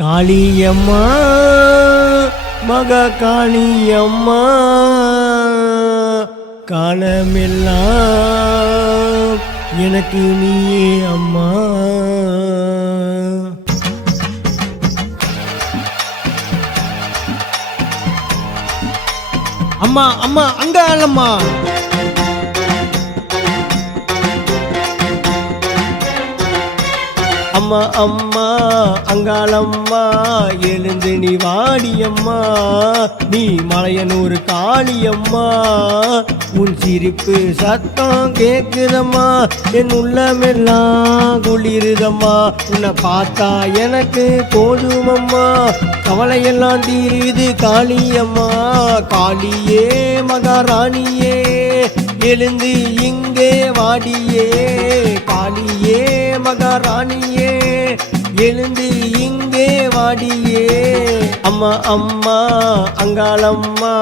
காளியம்மா மக காளியம்மா காலமெல்லாம் எனக்கு நீயே அம்மா. அம்மா அம்மா அங்காளம்மா அம்மா அம்மா அங்காளம்மா எழுந்து நீ வாடியம்மா, நீ மலையனூர் காளியம்மா. உன் சிரிப்பு சத்தம் கேக்குதம்மா, என் உள்ளமெல்லாம் குளிருதம்மா. உன்னை பார்த்தா எனக்கு போதுமம்மா, கவலையெல்லாம் தீருது காளியம்மா. காளியே மகாராணியே எழுந்து இங்கே வாடியே, காளியே மகாராணியே எழுந்து இங்கே வாடியே. அம்மா அம்மா அங்காளம்மா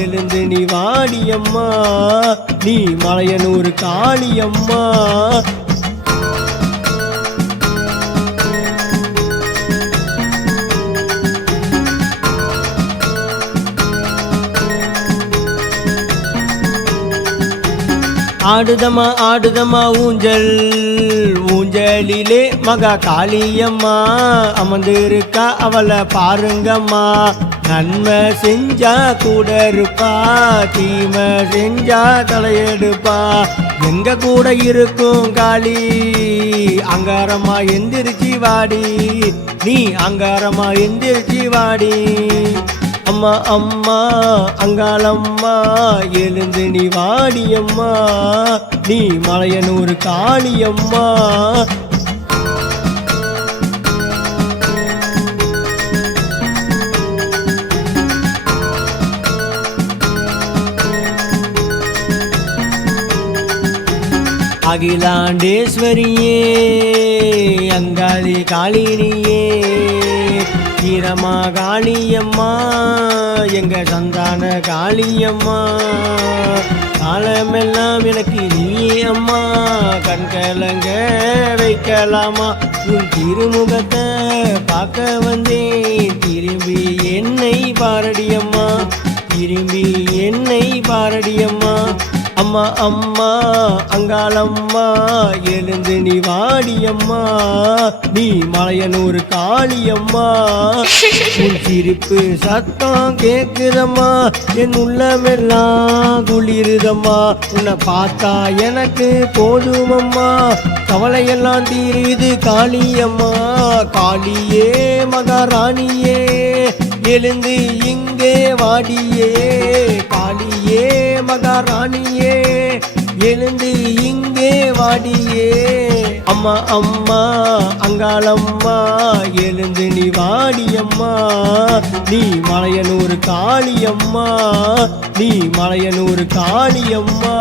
எழுந்து நீ வாடியம்மா, நீ மலையனூர் காளியம்மா. ஆடுதம்மா ஆடுதம்மா ஊஞ்சல் ஊஞ்சலிலே மகா காளியம்மா அமர்ந்திருக்கா, அவளை பாருங்கம்மா. நன்மை செஞ்சா கூட இருப்பா, தீமை செஞ்சா தலையெடுப்பா. எங்க கூட இருக்கும் காளி அங்காரமா எந்திரிச்சு வாடி, நீ அங்காரமா எந்திரிச்சு வாடி. அம்மா அம்மா அங்காளம்மா எழுந்து நீ வாடியம்மா, நீ மலையனூர் காளியம்மா. அகிலாண்டேஸ்வரியே அங்காளி காளினியே வீரமா காளியம்மா, எங்க சந்தான காளியம்மா. காலமெல்லாம் எனக்கு நீயே அம்மா, கண்கலங்க வைக்கலாமா. உன் திருமுகத்தை பார்க்க வந்தேன், திரும்பி என்னை பாரடியம்மா, திரும்பி என்னை பாரடியம்மா. அம்மா அம்மா அங்காளம்மா எழுந்து நீ வாடியம்மா, நீ மலையனூர் காளியம்மா. உன் சிரிப்பு சத்தம் கேக்குதம்மா, என் உள்ளமெல்லாம் குளிருதம்மா. உன்னை பார்த்தா எனக்கு போதுமம்மா, கவலையெல்லாம் தீருது காளியம்மா. காளியே மகாராணியே எழுந்து இங்கே வாடியே, காளியே மகாராணியே எழுந்து இங்கே வாடியே. அம்மா அம்மா அங்காளம்மா எழுந்து நீ வாடியம்மா, நீ மலையனூர் காளியம்மா, நீ மலையனூர் காளியம்மா.